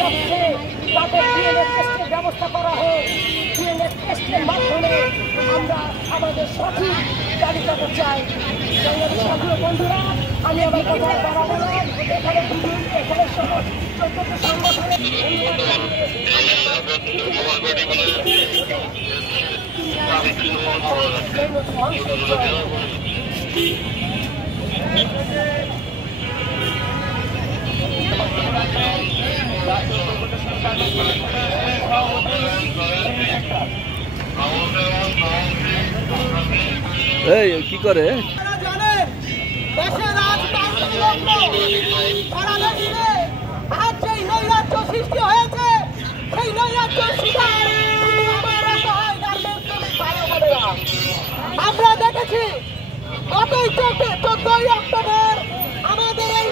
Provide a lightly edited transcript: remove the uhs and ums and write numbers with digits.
যাচ্ছে তাদের ডিএনএ টেস্টের ব্যবস্থা করা হোক। ডিএনএ টেস্টের মাধ্যমে আমরা আমাদের সঠিক তালিকাটা চাই। সাথীয় বন্ধুরা, আমি আমার কথা বাড়াবো না। এখানে সংগঠনের এই কি করে সৃষ্টি হয়েছে সেই নৈরাজ্য আমরা দেখেছি গত 14ই অক্টোবর আমাদের এই